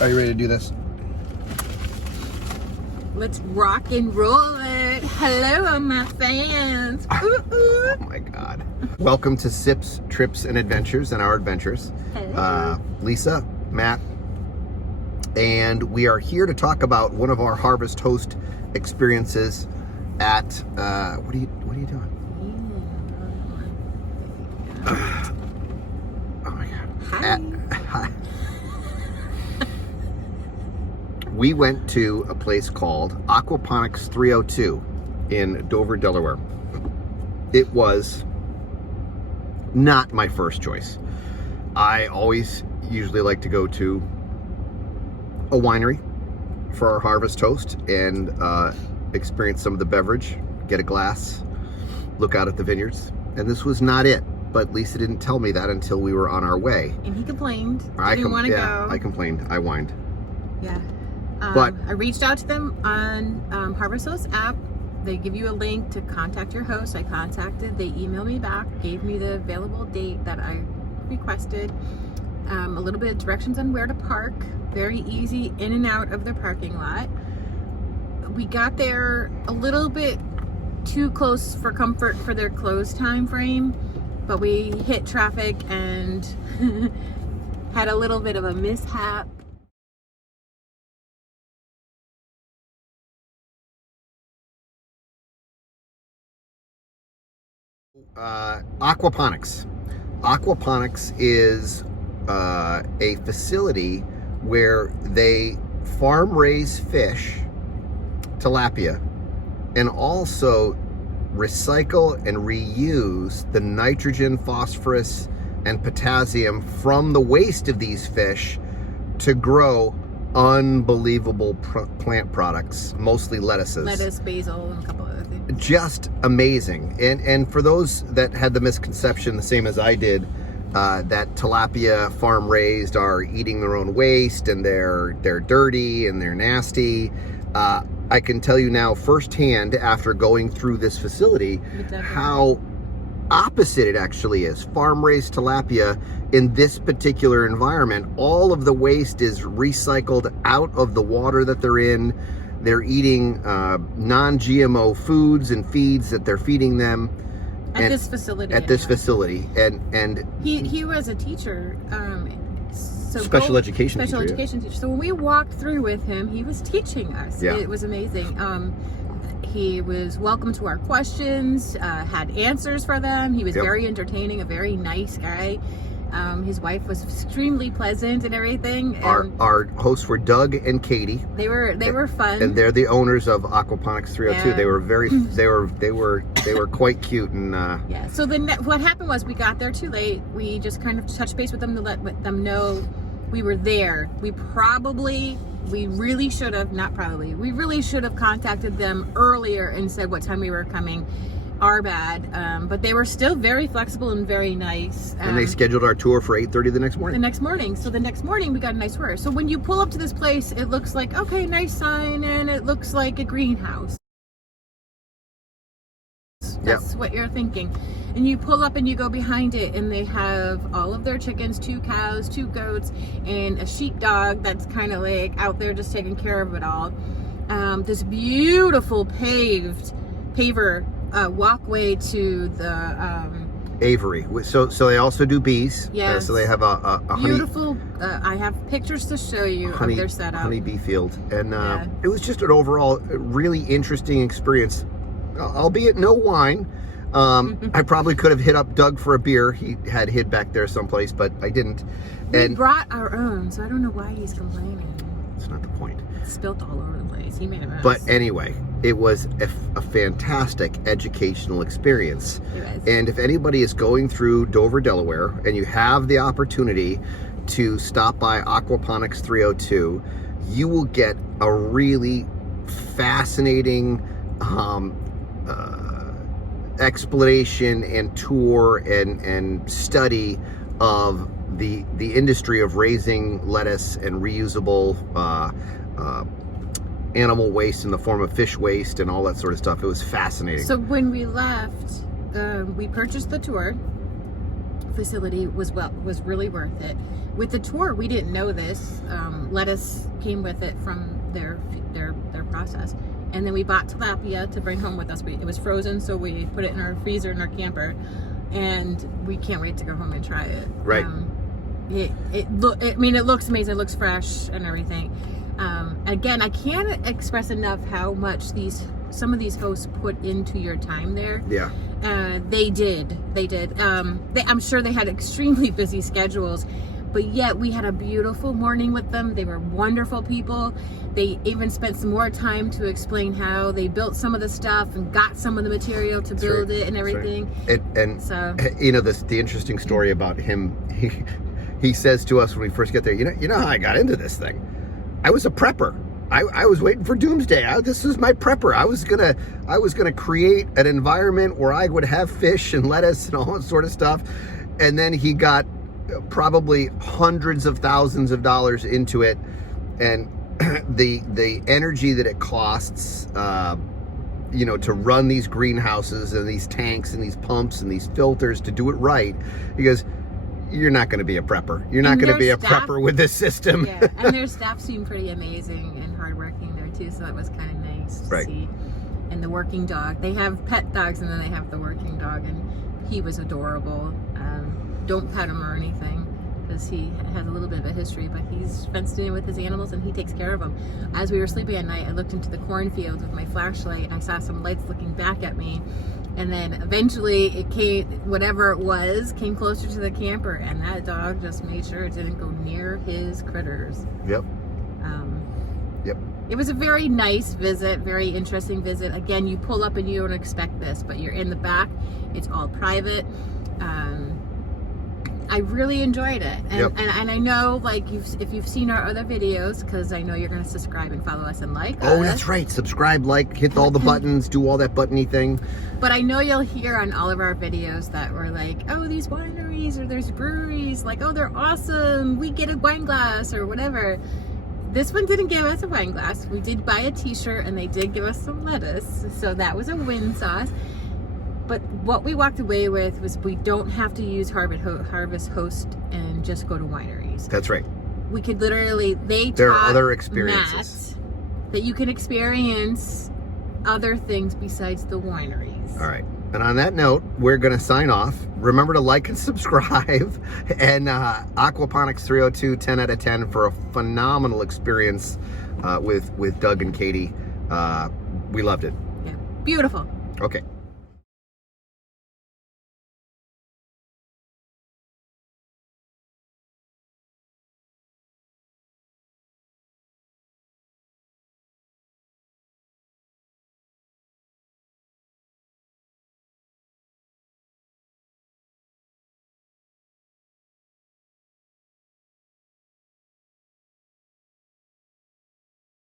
Are you ready to do this? Let's rock and roll it. Hello, my fans. Ooh, ooh. Oh my God. Welcome to Sips, Trips, and Adventures and Our Adventures. Hello. Lisa, Matt, and we are here to talk about one of our Harvest Host experiences at, what are you doing? Oh my God. Hi. We went to a place called Aquaponics 302 in Dover, Delaware. It was not my first choice. I always usually like to go to a winery for our Harvest Toast and experience some of the beverage, get a glass, look out at the vineyards. And this was not it. But Lisa didn't tell me that until we were on our way. And he complained. Didn't want to go. I complained. I whined. Yeah. But I reached out to them on Harvest Host app. They give you a link to contact your host. I contacted. They emailed me back, gave me the available date that I requested. A little bit of directions on where to park. Very easy in and out of the parking lot. We got there a little bit too close for comfort for their close time frame, but we hit traffic and had a little bit of a mishap. Aquaponics. Aquaponics is a facility where they farm raise fish, tilapia, and also recycle and reuse the nitrogen, phosphorus, and potassium from the waste of these fish to grow unbelievable plant products, mostly lettuces. Lettuce, basil, and a couple other things. Just amazing. And for those that had the misconception, the same as I did, that tilapia farm raised are eating their own waste and they're dirty and they're nasty, I can tell you now firsthand after going through this facility how opposite it actually is. Farm raised tilapia in this particular environment, all of the waste is recycled out of the water that they're in. They're eating non-GMO foods and feeds that they're feeding them at this facility. And he was a teacher. Special education teacher. So when we walked through with him, he was teaching us. Yeah. It was amazing. He was welcome to our questions, had answers for them. He was very entertaining, a very nice guy. His wife was extremely pleasant and everything. Our hosts were Doug and Katie. They were fun, and they're the owners of Aquaponics 302. Yeah. They were they were quite cute and yeah. So then what happened was we got there too late. We just kind of touched base with them to let them know we were there. We really should have contacted them earlier and said what time we were coming. Our bad, but they were still very flexible and very nice. And they scheduled our tour for 8:30 the next morning. So the next morning we got a nice tour. So when you pull up to this place, it looks like, okay, nice sign, and it looks like a greenhouse. That's what you're thinking. And you pull up and you go behind it, and they have all of their chickens, 2 cows, 2 goats, and a sheepdog that's kind of like out there just taking care of it all. This beautiful paver walkway to the aviary. So they also do bees. Yeah. So they have a beautiful. I have pictures to show you of their setup. Honeybee field, and it was just an overall really interesting experience. Albeit no wine. I probably could have hit up Doug for a beer. He had hid back there someplace, but I didn't. We brought our own, so I don't know why he's complaining. That's not the point. It's spilt all over the place. He made a mess. But anyway, it was a fantastic educational experience. It was. And if anybody is going through Dover, Delaware, and you have the opportunity to stop by Aquaponics 302, you will get a really fascinating explanation and tour and study of the industry of raising lettuce and reusable animal waste in the form of fish waste and all that sort of stuff. It was fascinating. So when we left, we purchased the tour. facility was really worth it. With the tour, we didn't know this. Lettuce came with it from their process, and then we bought tilapia to bring home with us. It was frozen, so we put it in our freezer in our camper, and we can't wait to go home and try it. Right. It looks amazing. It looks fresh and everything. Again, I can't express enough how much some of these hosts put into your time there. Yeah. They did. I'm sure they had extremely busy schedules, but yet we had a beautiful morning with them. They were wonderful people. They even spent some more time to explain how they built some of the stuff and got some of the material to build it and everything. Right. And so, you know, the interesting story about him, he says to us when we first get there, you know how I got into this thing? I was a prepper. I was waiting for doomsday. This was my prepper. I was gonna create an environment where I would have fish and lettuce and all that sort of stuff. And then he got probably hundreds of thousands of dollars into it, and the energy that it costs, you know, to run these greenhouses and these tanks and these pumps and these filters to do it right. He goes, you're not going to be a prepper. You're not going to be a prepper with this system. Yeah, and their staff seemed pretty amazing and hardworking there too, so that was kind of nice to see. And the working dog. They have pet dogs, and then they have the working dog, and he was adorable. Don't pet him or anything, because he has a little bit of a history, but he's fenced in with his animals, and he takes care of them. As we were sleeping at night, I looked into the cornfields with my flashlight, and I saw some lights looking back at me. And then eventually it came, whatever it was, came closer to the camper, and that dog just made sure it didn't go near his critters. Yep. Yep. It was a very nice visit, very interesting visit. Again, you pull up and you don't expect this, but you're in the back. It's all private. I really enjoyed it, and I know, like, if you've seen our other videos, because I know you're going to subscribe and follow us and like us. Oh, that's right. Subscribe, like, hit all the buttons, do all that buttony thing. But I know you'll hear on all of our videos that we're like, oh, these wineries or there's breweries, like, oh, they're awesome. We get a wine glass or whatever. This one didn't give us a wine glass. We did buy a t-shirt, and they did give us some lettuce, so that was a win sauce. But what we walked away with was we don't have to use Harvest Host and just go to wineries. That's right. We could literally, there are other experiences Matt, that you can experience other things besides the wineries. All right. And on that note, we're going to sign off. Remember to like and subscribe. And Aquaponics 302, 10 out of 10 for a phenomenal experience with Doug and Katie. We loved it. Yeah. Beautiful. Okay.